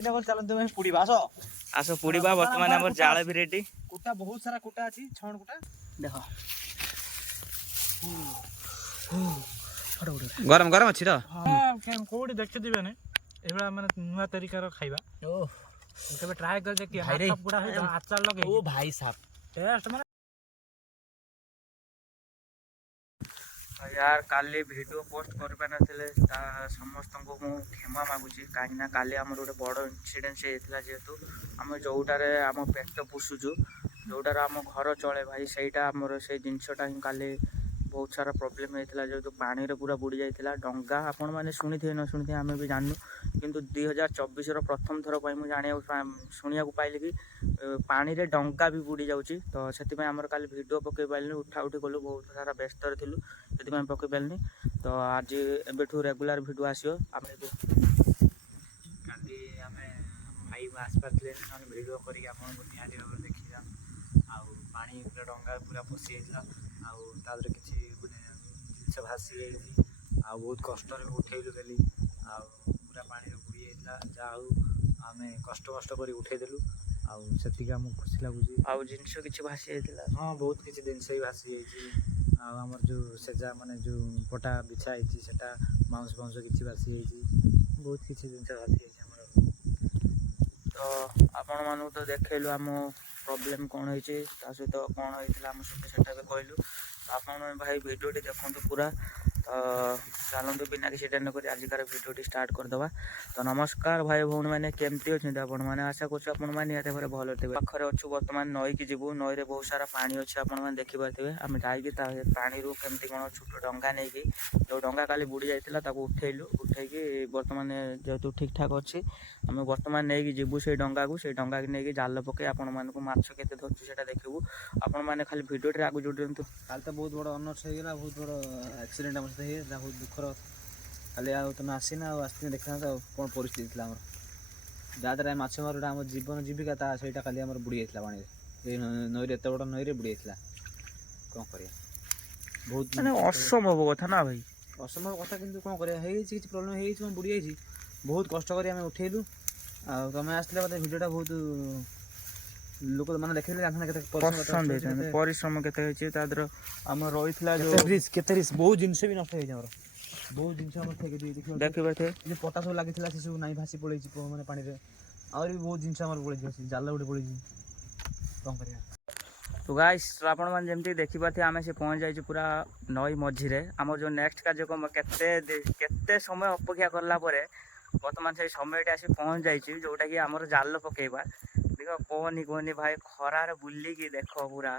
चलते पुड़ीबा आस आस पुड़ीबा बर्तमान आम जाल भी रेडी कुटा बहुत सारा कुटा अच्छी छण कुटा देख गरम गरम अच्छी तो कौटी देखिए एभा माने नुआ तरीकार खाइबा केबे ट्राई कर देखिए पूरा आचार लगे ओ भाई साहब टेस्ट माने यार काली वीडियो पोस्ट कर पार समस्त को क्षमा मागुची कहीं काली आम गोटे बड़ इनसीडेंट होता जेहेतु आम जोटार आम पेट पोषुचु जोटार आम घर चले भाई सहीटा आमर से जिनसटा ही काली बहुत सारा प्रोब्लेम होता जेहेतु पानी रे पूरा बुड़ी जाता डंगा आपण मैंने शुणी थे न शुणी थे आम भी जानू किंतु 2024 प्रथम थर पर मुझे जाना शुणा पाइली कि पानी रे डंगा भी बुड़ी जाऊँगी तो से आमर काली वीडियो पकई पारे उठा उठी कलु बहुत सारा व्यस्त थिलु से पकई पारे तो आज एबेठू रेगुलर वीडियो आसो आम काली आम भाई आसपारे वीडियो करके निहाती भाव देखी पानी पूरा डंगा पूरा पशि जाता किसी जिनस भासी जाती बहुत कष्ट उठेलु बेली पूरा पानी बुड़ी जाता जहाँ आम कष्ट कष्ट कर उठेदेलु आती आमको खुशी लगुच जिनस किसी भासी जाता हाँ बहुत किसी जिनस भी भासी जाइए आमर जो सेजा माने जो पटा बिछा है बाउंस बाउंस किसी भासी जाइए बहुत किसी जिनस भासी जाइए तो आपण मानू तो देखलु आम प्रॉब्लम कौन होती सहित कौन होता आम सहित से कहलु आपण भाई वीडियो देखो पूरा तो चलतु बिना किसी टेन कर आजिकार वीडियो स्टार्ट करदे तो नमस्कार भाई भौणी मैंने केमती अच्छे आपण मैंने आशा करें निहत भाव भल थे पाखे अच्छु बर्तमान नई की जीवु नई रे बहुत सारा पानी अच्छे आपने देखिपे आम जाकि पानी केमती कौन छोट डंगा नहीं कि जो डंगा काली बुड़ी जाता उठेलु उठेकी बर्तमान जेहेतु ठीक ठाक अच्छी आम बर्तमान नहीं जीवु से डंगा को से डंगा नहीं जाल पकई आपण मानक माछ केते धरछु सेटा देखिबु आपण माने खाली वीडियो रे आगु जोड़ दिंतु काल तो बहुत बड़ अनर्स हो गला बहुत बड़ एक्सीडेंट हम सहित होता बहुत दुखर खाली तुम आसीना आसते देखा कौन परिस्थिति थी आम जहाँद्वारा माछ मार आम जीवन जीविका सहीटा खाली आम बुड़ी जाता पानी नई एत बड़ नई बुड़ी जाता कौन कर बहुत असंभव कथा ना भाई असंभव कथा कि कौन कर प्रोब्लेम हो बुड़ी जाइए बहुत कष्ट कर उठेलु तुम आसते भिडियोटा बहुत लोक मैंने देखते परिश्रम केते आम रही बहुत जिनस भी नष्ट हो बहुत जिन देखिए पटा सब लगी से सब नहीं भासी पड़े मैंने पानी में आहरी भी बहुत जिन पड़े जाल गोटे पड़े कौन कर तो गाइस आपण मैंने जमी देखिपारे आम से पहुँच जाइए पूरा नई मझीरे आम जो नेक्स्ट कार्यक्रम केते समय अपेक्षा करला बर्तमान से समय आसी पहुँच जाइए जोटा कि आमर जाल पकेबा देख कहनी कहनी भाई खरार बुलिकी देख पूरा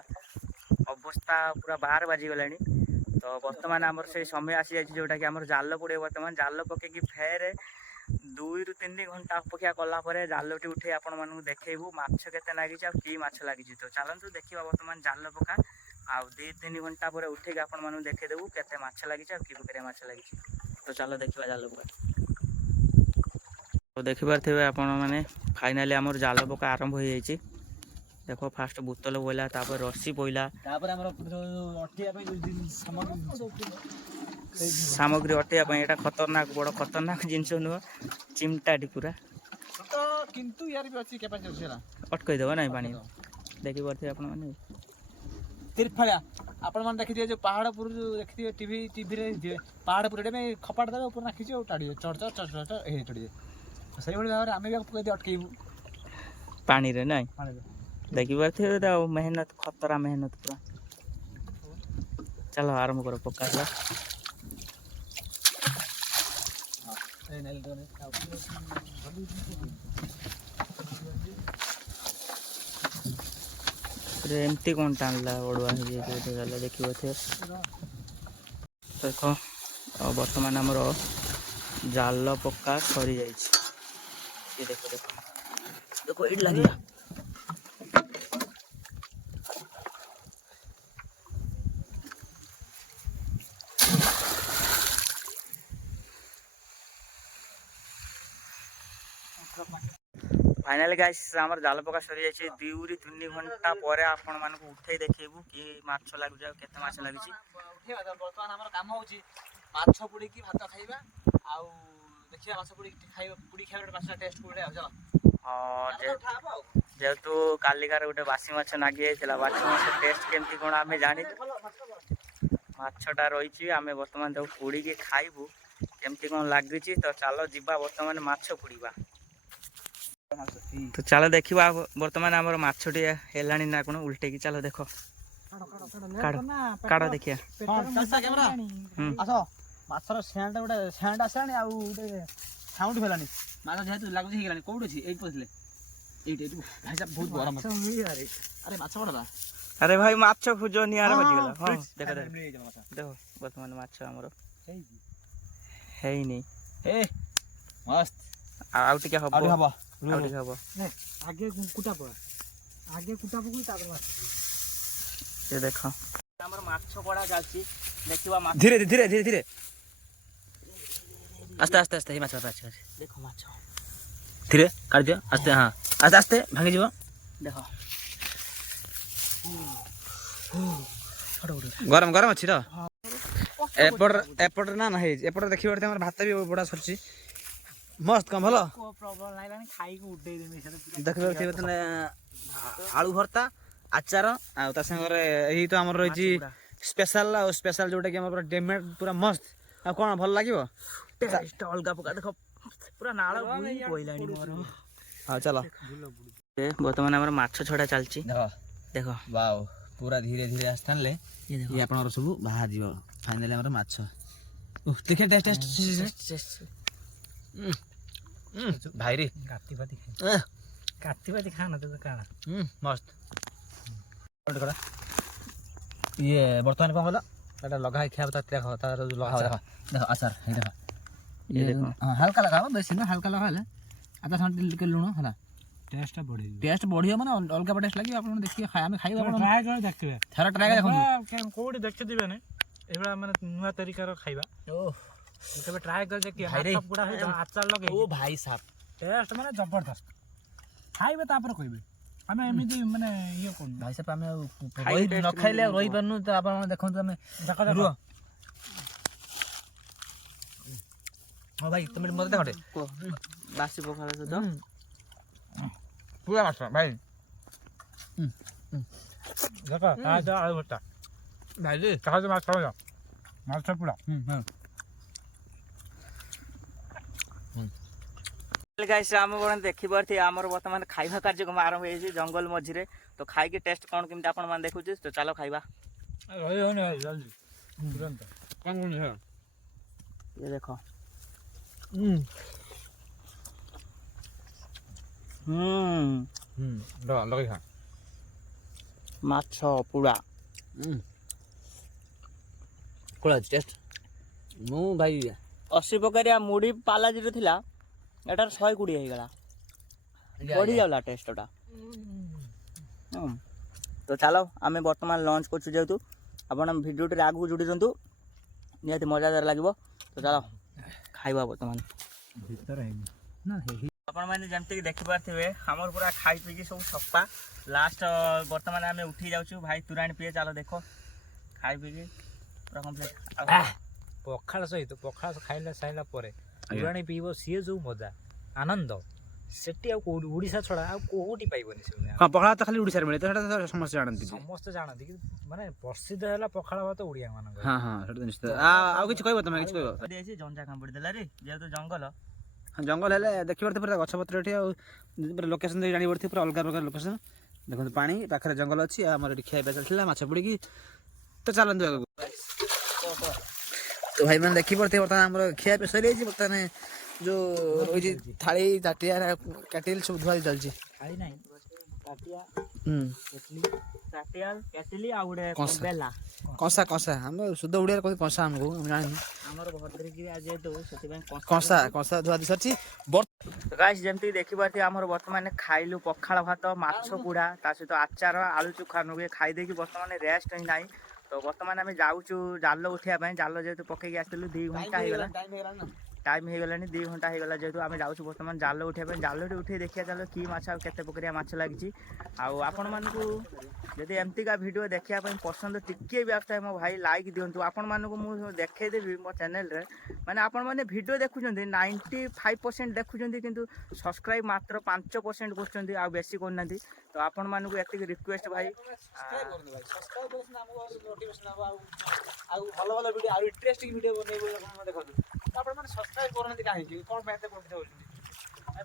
अवस्था पूरा 12 बाजिगला तो बर्तमान आमर से समय आसी जाइए जोटा कि आमर जाल पड़े बर्तमान जाल पकईकि फेर 2 ରୁ 3 घंटा अपेक्षा कलापर जालटी उठे आपण मानू देखू माछ केते लगी कि माछ लगी तो चलतु देखा बर्तमान जाल पका आउ 2-3 घंटा पर उठे आपण मानू देखेदेबू केते माछ लगी कि माछ लगी तो चलो देखा जाल पका तो देखिपे आपण मैंने फाइनाली आमर जाल पका आरंभ हो जाइए देख फास्ट बोतल पड़ा तापर रस्सी पड़ा सामग्री अटेवा यहाँ खतरनाक बड़ खतरनाक जिनस नुह चिमटाटी पूरा किंतु यार भी अच्छी कैपेसिटी अटकईदेव ना पानी देखिपे तिरफाड़िया आपण मैंने देखिए जो पहाड़ पर जो देखिए टीवी पहाड़ पर खपाट देवे ऊपर नाखी टाड़ी चढ़ चढ़ चढ़ चढ़ चढ़ी से भाव में आम भी अटकबू पानी रे ना देखिपे मेहनत खतरा मेहनत पूरा चलो आरंभ करो पक्का एमती कौन टाणला बड़ुआ देखिए देख बर्तमान आमर जाल पक्का सरी जाइए देखो देखो देखो ये लगे फाइनाली गाइस आमर जाल पका सरी जाइए 2 ରୁ 3 घंटा पर आपण मानक उठे देखेबू कि माछ लागु जाय केते माछ लागिछि उठेबा बर्तमान हमर काम होछि माछ पुड़ी की भात खाइबा आउ ଦେଖିବା ମାଛ ପୁଡ଼ି ଖାଇବା ପୁଡ଼ି ଖାଇବା ମାଛ ଟେଷ୍ଟ କୋଉଟା ଆଉ ଚାଲ ଯେହେତୁ କାଲିକାର ଗୋଟେ ବାସି ମାଛ ନାଗି ଯାଇଥିଲା, ବାସି ମାଛ ଟେଷ୍ଟ କେମିତି କ'ଣ ଆମେ ଜାଣିଛୁ। ମାଛଟା ରହିଛି, ଆମେ ବର୍ତ୍ତମାନ ତାକୁ ପୋଡ଼ିକି ଖାଇବୁ କେମିତି କ'ଣ ଲାଗୁଛି। ତ ଚାଲ ଯିବା ବର୍ତ୍ତମାନ ମାଛ ପୋଡ଼ିବା। ତ ଚାଲ ଦେଖିବା ବର୍ତ୍ତମାନ ଆମର ମାଛଟି ହେଲାଣି ନା କ'ଣ ଉଲ୍ଟେଇକି। ଚାଲ ଦେଖ, କାଢ ଦେଖିବା। ଆସ ମାଛର ସେଣ୍ଟ ଗୋଟେ ସେଣ୍ଟ ଆସିଲାଣି ଆଉ ଗୋଟେ ସାଉଣ୍ଡ ହେଲାଣି। ମାଛ ଯେହେତୁ ଲାଗୁଛି ହେଇଗଲାଣି। କୋଉଠି ଅଛି? ଏଇଠି ପଡ଼ିଥିଲେ ଏଇଠି ଏଇଠି ଭାଇ ସାହେବ ବହୁତ ବଡ଼ ମାଛ। ଆରେ ମାଛ ବଡ଼ଟା। ଆରେ ଭାଇ ମାଛ ଖୋଜ ନିଆର ବାଜିଗଲା। ହଁ ଦେଖ ଦେଖ ଦେଖ ବର୍ତ୍ତମାନ ମାଛ ଆମର ହେଇନି। ଏ ମସ୍ତ ଆଉ ଟିକେ ହବ, ଆଉ ହବ ଆଉ ଟିକେ ହବ। ଆଗେ କୁଟା ପକା, ଆଗେ କୁଟା ପକେଇ ତାପରେ ମାଛ। ସେ ଦେଖ ଆମର ମାଛ କଡ଼ା ଚାଲିଛି, ଦେଖିବା ମାଛ। ଧୀରେ ଧୀରେ ଧୀରେ ଧୀରେ ଆସ୍ତେ ଆସ୍ତେ ଆସ୍ତେ। ମାଛ ଅଛି ଦେଖ ମାଛ ଧୀରେ କାଢ଼ିଦିଅ ଆସ୍ତେ। ହଁ ଆସ୍ତେ ଆସ୍ତେ ଭାଙ୍ଗିଯିବ। ଦେଖ ଗରମ ଗରମ ଅଛି ତ। ଏପଟରେ ନା ନା ହେଇଛି। ଏପଟରେ ଦେଖିବ ଆମର ଭାତ ବି ବଢ଼ା ସରିଛି। ମସ୍ତ କଣ ଭଲ ପ୍ରବଳ ଲାଗିଲାଣି, ଖାଇକି ଉଡେଇ ଦେମି। ଦେଖିପାରୁଥିବେ ତାହେଲେ ଆଳୁ ଭର୍ତ୍ତା, ଆଚାର ଆଉ ତା ସାଙ୍ଗରେ ଏଇ ତ ଆମର ରହିଛି ସ୍ପେଶାଲ। ଆଉ ସ୍ପେଶାଲ ଯୋଉଟାକି ଆମର ପୁରା ଡେମେଡ୍ ପୁରା ମସ୍ତ। ଆଉ କ'ଣ ଭଲ ଲାଗିବ ଅଲଗା ପ୍ରକାର। ଦେଖ ପୁରା ନାଳ ବୋଇଲାଣି ମୋର। ହଁ ଚାଲ। ବର୍ତ୍ତମାନ ଆମର ମାଛ ଛଡ଼ା ଚାଲିଛି। ଦେଖ ବାଉ ପୁରା ଧୀରେ ଧୀରେ ଆସିଥାନ୍ଲେ ଇଏ ଆପଣଙ୍କର ସବୁ ବାହାରିଯିବ। ଫାଇନାଲି ଆମର ମାଛ ଦେଖିଆ ଟେଷ୍ଟ ଭାଇରେ କାତି ପାତି ଖାନା ତ କାଣା ମସ୍ତ। ଇଏ ବର୍ତ୍ତମାନ କ'ଣ କଲ ଏଟା ଲଗା ହେଇ ଖାଇବା ତାର ଲଗା ଦେଖ ଦେଖ ଆଚାର ହେଇ ଦେଖ ହଁ ହାଲକା ଲଗାବ, ବେଶୀ ନୁହଁ ହାଲକା ଲଗା ହେଲେ ଆଚାର ସାଙ୍ଗେ ଟିକେ ଲୁଣ ହେଲା। ଟେଷ୍ଟ ବଢ଼ିବ ମାନେ ଅଲଗା ଟେଷ୍ଟ ଲାଗିବ। ଆପଣ ଦେଖିବେ ଆମେ ଖାଇବା ଟ୍ରାଏ କରି ଦେଖିବେ। ଥରେ ଟ୍ରାଏ କରି ଦେଖନ୍ତୁ। କୋଉଠି ଦେଖିଥିବେନି ଏଇଭଳିଆ ମାନେ ନୂଆ ତରିକାର ଖାଇବା। କେବେ ଟ୍ରାଏ କରି ଦେଖିବେ। ଆଚାର ଲଗେଇ ଓ ଭାଇ ସାବ ଟେଷ୍ଟ ମାନେ ଜବରଦସ୍ତ। ଖାଇବେ ତାପରେ କହିବେ। ଆମେ ଏମିତି ମାନେ ଇଏ କରୁନୁ ଭାଇ ସାବ। ଆମେ ନ ଖାଇଲେ ଆଉ ରହିପାରୁନୁ। ତ ଆପଣ ଦେଖନ୍ତୁ ଆମେ ରୁହ। ହଁ ଭାଇ ତମେ ମତେ ଦେଖ ବାସି ପଖାଳ ସହିତ ପୁରା ମାଛ ଭାଇ। ଦେଖ ଆଳୁ ଭର୍ତ୍ତା ଭାଇ ମାଛ ମାଛ ପୁରା। ଆମେ ଦେଖିପାରୁଥିବେ ଆମର ବର୍ତ୍ତମାନ ଖାଇବା କାର୍ଯ୍ୟକ୍ରମ ଆରମ୍ଭ ହେଇଛି ଜଙ୍ଗଲ ମଝିରେ। ତ ଖାଇକି ଟେଷ୍ଟ କ'ଣ କେମିତି ଆପଣ ମାନେ ଦେଖୁଛି। ତ ଚାଲ ଖାଇବା। ଦେଖ ମାଛ ପୁରା ଟେଷ୍ଟ। ମୁଁ ଭାଇ 80 ପ୍ରକାରିଆ ମୁଢ଼ି ପାଲାଜିରେ ଥିଲା, ଏଟାର 120 ହେଇଗଲା। ବଢ଼ି ଯାଉଲା ଟେଷ୍ଟଟା। ତ ଚାଲ ଆମେ ବର୍ତ୍ତମାନ ଲଞ୍ଚ କରୁଛୁ। ଯେହେତୁ ଆପଣ ଭିଡ଼ିଓଟିରେ ଆଗକୁ ଯୋଡ଼ି ଦିଅନ୍ତୁ, ନିହାତି ମଜାଦାର ଲାଗିବ। ତ ଚାଲ ଖାଇବା ବର୍ତ୍ତମାନ। ଆପଣମାନେ ଯେମିତିକି ଦେଖିପାରୁଥିବେ ଆମର ପୁରା ଖାଇ ପିଇକି ସବୁ ସଫା। ଲାଷ୍ଟ ବର୍ତ୍ତମାନ ଆମେ ଉଠି ଯାଉଛୁ। ଭାଇ ତୁରାଣି ପିଏ। ଚାଲ ଦେଖ ଖାଇ ପିଇକି ପୁରା କମ୍ପ୍ଲିଟ୍। ପଖାଳ ସହିତ ପଖାଳ ଖାଇଲା ସାଇଲା ପରେ ତୁରାଣି ପିଇବ, ସିଏ ଯୋଉ ମଜା ଆନନ୍ଦ ସେଠି ଆଉ କୋଉଠି ଓଡ଼ିଶା ଛଡ଼ା ଆଉ କୋଉଠି ପାଇବନି। ହଁ ପଖାଳ ତ ଖାଲି ଓଡ଼ିଶାରେ ମିଳେ, ତ ସେଟା ତ ସମସ୍ତେ ଜାଣନ୍ତି। ସମସ୍ତେ ଜାଣନ୍ତି କିନ୍ତୁ ମାନେ ପ୍ରସିଦ୍ଧ ହେଲା ପଖାଳ ଭାତ ଓଡ଼ିଆ ମାନଙ୍କର। ହଁ ହଁ ସେଟା ନିଶ୍ଚିତ। ଆଉ କିଛି କହିବ ତମେ? କିଛି କହିବ? ଜଞ୍ଜା କାମୁଡ଼ି ଦେଲା ରେ। ଯେହେତୁ ଜଙ୍ଗଲ ଜଙ୍ଗଲ ହେଲେ ଦେଖିପାରୁଥିବେ ପୁରା ଗଛପତ୍ର ଏଠି। ଆଉ ପୁରା ଲୋକେସନ ଦେଇ ଜାଣିପାରୁଥିବେ ପୁରା ଅଲଗା ପ୍ରକାର ଲୋକେସନ। ଦେଖନ୍ତୁ ପାଣି ପାଖରେ ଜଙ୍ଗଲ ଅଛି। ଆଉ ଆମର ଏଠି ଖିଆ ପିଆ ଚାଲିଥିଲା ମାଛ ପୋଡ଼ିକି। ତ ଚାଲନ୍ତୁ ଆଗକୁ। ତ ଭାଇମାନେ ଦେଖିପାରୁଥିବେ ବର୍ତ୍ତମାନ ଆମର ଖିଆ ପିଆ ସରିଯାଇଛି। ବର୍ତ୍ତମାନ ଯୋଉ ରହିଛି ଥାଳି ତାଟିଆ କାଟିଲି ସବୁ ଧୁଆ ଚାଲିଛି। ଥାଳି ନାହିଁ, ତାଟିଆ କେଟଲି ଆଉ ଗୋଟେ ବେଲା କଂସା କଂସା। ଆମେ ଶୁଦ୍ଧ ଓଡ଼ିଆରେ କହୁ କଂସା। ଆମକୁ ଆମେ ଜାଣିନୁ ଆମର ଭଦ୍ରକି ଯେହେତୁ ସେଥିପାଇଁ କଂସା କଂସା ଧୁଆ ସରିଛି। ଗାଇସ୍ ଯେମିତି ଦେଖିପାରୁଥିବେ ଆମର ବର୍ତ୍ତମାନ ଖାଇଲୁ ପଖାଳ ଭାତ, ମାଛ ପୋଡ଼ା, ତା ସହିତ ଆଚାର, ଆଳୁ ଚୋଖା ନୁହେଁ। ଖାଇ ଦେଇକି ବର୍ତ୍ତମାନ ରେଷ୍ଟ ହିଁ ନାହିଁ। ତ ବର୍ତ୍ତମାନ ଆମେ ଯାଉଛୁ ଜାଲ ଉଠିବା ପାଇଁ। ଜାଲ ଯେହେତୁ ପକେଇକି ଆସିଥିଲୁ 2 ଘଣ୍ଟା ହେଇଗଲା। टाइम हो गलानी 2 घंटा हो गला जेहेतु आम जाऊँ बर्तमान जाल उठाई जाल उठे देखिए चलो कि माछ केते प्रकार माछ लगी आपण मानक जदि एमतीका वीडियो देखापी पसंद टिके भी आसता है मो भाई लाइक दिंतु आपण मानक मुझे देखदेवी मो चैनल रे माने आपण मैंने वीडियो देखुं 95% देखुं किंतु सब्सक्राइब मात्र 5% कर आ बेसी करना तो आपण मानक एति रिक्वेस्ट भाई ଭଲ ଭଲ ଭିଡ଼ିଓ ଆଉ ଇଣ୍ଟରେଷ୍ଟିଂ ଭିଡ଼ିଓ ବନେଇବୁ ଦେଖନ୍ତୁ ଆପଣ ମାନେ ସବସ୍କ୍ରାଇବ କରୁନାହାନ୍ତି କାହିଁକି କ'ଣ ପାଇଁ ଏତେ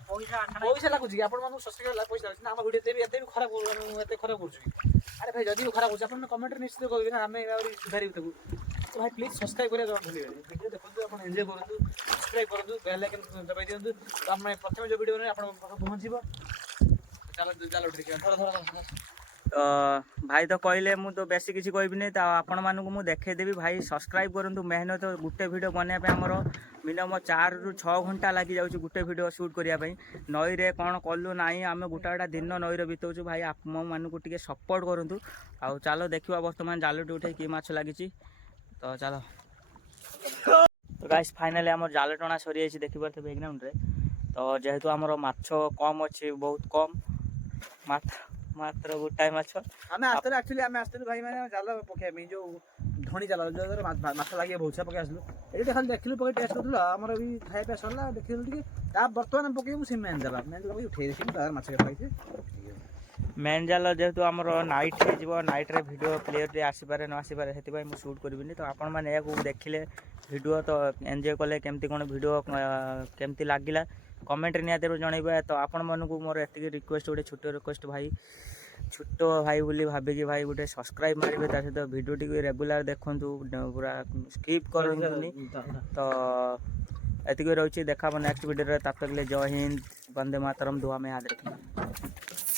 ପଇସା ହଉଛନ୍ତି ପଇସା ଲାଗୁଛି କି ଆପଣ ମାନଙ୍କୁ ସବସ୍କ୍ରାଇବ ହେଲା ପଇସା ଲାଗୁଛି ନା ଆମ ଭିଡ଼ିଓ ଏତେ ବି ଖରାପ ଏତେ ଖରାପ କରୁଛୁ କି ଆରେ ଭାଇ ଯଦି ବି ଖରାପ ହେଉଛି ଆପଣ କମେଣ୍ଟରେ ନିଶ୍ଚିତ କହିବେ ନା ଆମେ ଆହୁରି ସୁଧାରିବୁ ତାକୁ ତ ଭାଇ ପ୍ଲିଜ୍ ସବସ୍କ୍ରାଇବ କରିବା ଜମା ଭୁଲିବେନି ଭିଡ଼ିଓ ଦେଖନ୍ତୁ ଆପଣ ଏନ୍ଜୟ କରନ୍ତୁ ସବସ୍କ୍ରାଇବ କରନ୍ତୁ ବେଲ୍ ଆଇକନ୍ ଦବାଇ ଦିଅନ୍ତୁ ତ ଆମେ ପ୍ରଥମେ ଯେଉଁ ଭିଡ଼ିଓ ବନେଇବେ ଆପଣଙ୍କ ପାଖକୁ ପହଞ୍ଚିବ ଚାଲ ଚାଲ ଦେଖିବା ଧର ଧର तो भाई तो कहले मु तो बेसी किसी कहबी तो आपण मानक मु देखदेवी भाई सब्सक्राइब करूँ मेहनत गोटे वीडियो बनाया आमर मिनिमम 4 ରୁ 6 घंटा लगी जाऊँ गोटे वीडियो शूट करने नई रे कौन कलु ना आम गोटा गोटा दिन नई बीतौचु भाई आप मानक टे सपोर्ट करूँ आउ चलो देखा बर्तमान जालटी उठे कि माछ लगी तो चलो तो गाइस फाइनली आम जाल टणा सरी जाइए देखिए बैकग्राउंड रे तो जेहेतु आमर माछ कम अच्छी बहुत कम मात्र गोटाए माछ आम आसलु एक्चुअली आम आसलु भाई मैंने जाल पकाइबा जो धणी जाल जो माछ लगे बहुत पकई आसलु ये खाली देखिलु पकई टेस्ट करूँ आमर भी खाଇବା सरला देखिलु टे बर्तमान पकईबू से मेन जाल उठे देखिए माछ खाई मेन जाल जेहेतु आमर नाइट हो नाइट रे वीडियो क्लियर आसपे न आसपे से मुझे शूट करी तो आपण मैंने या देखिले वीडियो तो एंजॉय कले केमती कौन वीडियो केमती लगिला कमेंट निहाती जनइबा तो आपण मानक मोर एति रिक्वेस्ट गोटे छोट रिक्वेस्ट भाई छोट भाई बोली भाविकी भाई गोटे सब्सक्राइब मारे ता सहित वीडियो टी रेगुलर देखु पूरा स्किप करनी तो एति रही देखा नेक्स्ट वीडियो तब तक जय हिंद वंदे मातरम दुआ में याद रखें।